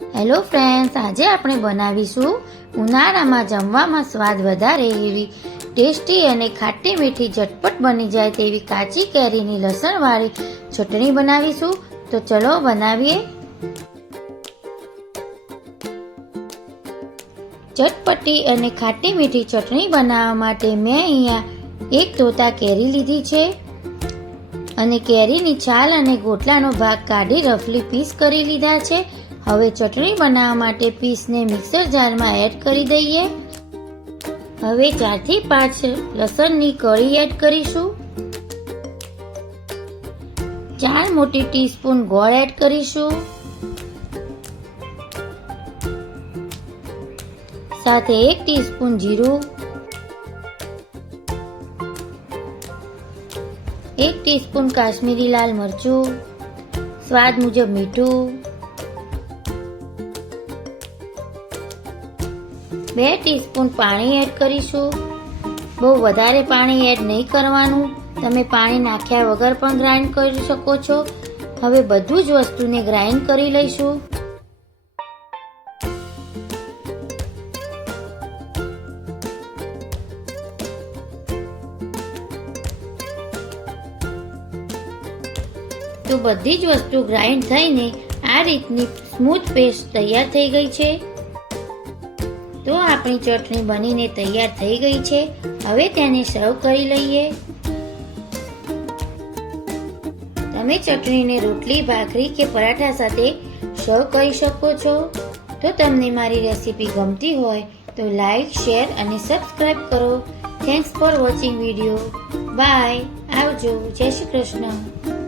Hello friends, આજે આપણે બનાવીશું ઉનાળામાં જમવામાં સ્વાદ વધારે એવી ટેસ્ટી અને ખાટી મીઠી ઝટપટ બની જાય તેવી કાચી કેરીની લસણવાળી ચટણી બનાવીશું. તો ચલો બનાવીએ. ચટપટી અને ખાટી મીઠી ચટણી બનાવવા માટે મેં અહીંયા એક તોતા કેરી લીધી છે અને કેરીની છાલ અને ગોટલાનો ભાગ કાઢી રફલી પીસ કરી લીધા છે. હવે ચટણી બનાવવા માટે પીસને મિક્સર જારમાં એડ કરી દઈએ. હવે 4 થી 5 લસણની કળી એડ કરીશું. 4 મોટી ટીસ્પૂન ગોળ એડ કરીશું. સાથે 1 ટીસ્પૂન જીરું, 1 ટીસ્પૂન કાશ્મીરી લાલ મરચું, સ્વાદ મુજબ મીઠું, 2 ટીસ્પૂન પાણી એડ કરીશું. બહુ વધારે પાણી એડ નહીં કરવાનું, તમે પાણી નાખ્યા વગર પણ ગ્રાઇન્ડ કરી શકો છો. હવે બધું જ વસ્તુને ગ્રાઇન્ડ કરી લઈશું. તો બધી જ વસ્તુ ગ્રાઇન્ડ થઈને આ રીતની સ્મૂથ પેસ્ટ તૈયાર થઈ ગઈ છે. તો આપણી ચટણી બનીને તૈયાર થઈ ગઈ છે. હવે તેને સર્વ કરી લઈએ. તમે ચટણીને રોટલી, ભાખરી કે પરાઠા સાથે સર્વ કરી શકો છો. તો તમને મારી રેસીપી ગમતી હોય તો લાઈક, શેર અને સબસ્ક્રાઇબ કરો. Thanks for watching video. Bye. આવજો. જય શ્રી કૃષ્ણ.